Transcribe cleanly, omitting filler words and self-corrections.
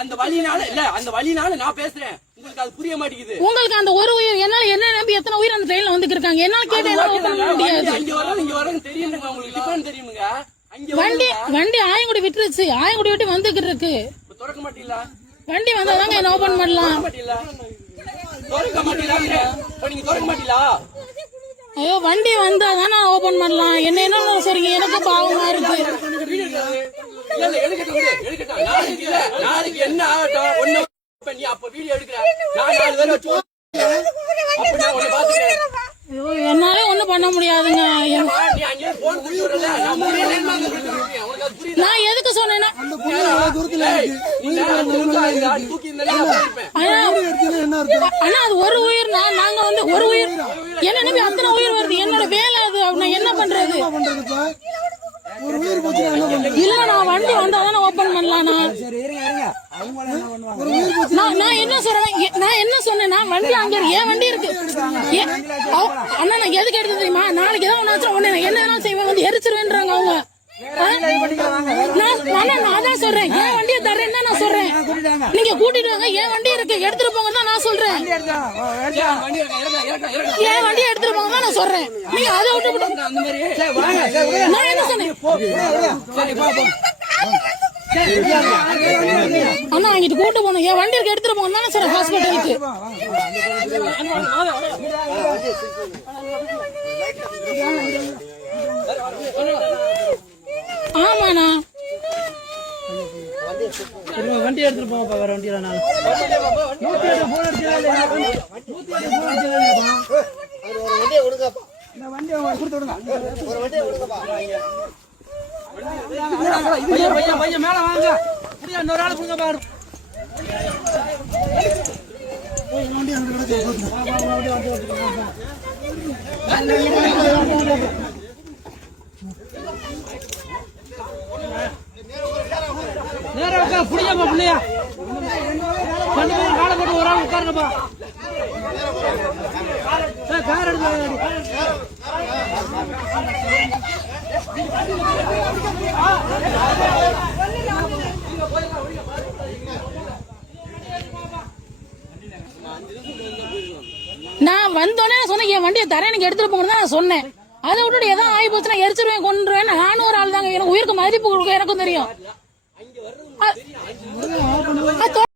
அந்த வழினால இல்ல, அந்த வழினால நான் பேசுறேன். உங்களுக்கு அது புரிய மாட்டேங்குது. உங்களுக்கு அந்த ஒரு உயிர் என்னால என்ன நம்பி எத்தனை உயிர் அந்த ட்ரெயின்ல வந்துருக்காங்க. என்னால கேட்டு என்ன ஓபன் பண்ண முடியாது. இங்க வரணும் இங்க வரணும் தெரியுங்க, உங்களுக்கு டிஃபன் தெரியுங்க. வண்டி ஆயங்குடி விட்டுருச்சு, ஆயங்குடி விட்டு வந்துகிட்டு இருக்கு. திறக்க மாட்டீங்களா? வண்டி வந்தாதாங்க என்ன ஓபன் பண்ணலாம். திறக்க மாட்டீங்களா? நீங்க திறக்க மாட்டீங்களா? ஐயோ வண்டி வந்தாதான் நான் ஓபன் பண்ணலாம். என்ன சொல்றீங்க? எனக்கு பாவமா இருக்கு. நாளைக்கு என்ன ஆகட்டும் ஒண்ணு நீ அப்ப வீடியோ எடுக்கிற, நான் 4 பேரை வச்சு என்னால ஒண்ணும் பண்ண முடியாதுங்க. நான் எதுக்கு சொன்னேன்னா ஆனா அது ஒரு உயிர், நாங்க வந்து ஒரு உயிர் என்ன நம்பி அத்தனை உயிர் வருது. என்னோட வேலை அது. நான் என்ன பண்றது? இல்ல நான் வண்டி வந்தாதானே ஓபன் பண்ணலாம். நான் என்ன சொன்னேன்னா வண்டி அங்க என் வண்டி இருக்கு. அண்ணா நான் எதுக்கு எடுத்து தெரியுமா? நாளைக்கு ஏதாவது ஒண்ணு என்ன செய்வேன், வந்து எரிச்சிருவேன்றாங்க அவங்க. நான் அதான் சொல்றேன், என் வண்டியை தர்றேன்னு நான் சொல்றேன். நீங்க கூட்டிட்டு வாங்க, என் வண்டி இருக்கு எடுத்துட்டு போங்க தான் நான் சொல்றேன். என் வண்டியை எடுத்துட்டு போங்க தான் நான் சொல்றேன். நீங்க அதை விட்டு நான் என்ன சொன்னேன்? அண்ணா அங்கிட்டு கூட்டு போகணும், என் வண்டி இருக்கு எடுத்துட்டு போங்க தானே சார் ஹாஸ்பிட்டலுக்கு. ஆமாண்ணா வண்டி எடுத்துட்டு போங்கப்பா, வேற வண்டியில நான் மேல வாங்க, இன்னொரு ஆள் கொடுங்க பாரு. நேரம் உட்கார புடிங்கப்பா, பிள்ளையா 2 பேரும் காலை போட்டு ஒரு ஆள் உட்காருங்கப்பா. கார் எடுத்து நான் வந்தோடனே சொன்னேன், என் வண்டியை தரேன் நீங்க எடுத்துட்டு போகணும் தான் நான் சொன்னேன். அதை விட்டுட்டு எதாவது ஆகி போச்சுன்னா எரிச்சிருவேன் கொண்டுருவேன். நானும் ஒரு ஆள் தாங்க, எனக்கு உயிருக்கு மதிப்பு கொடுக்க எனக்கும் தெரியும்.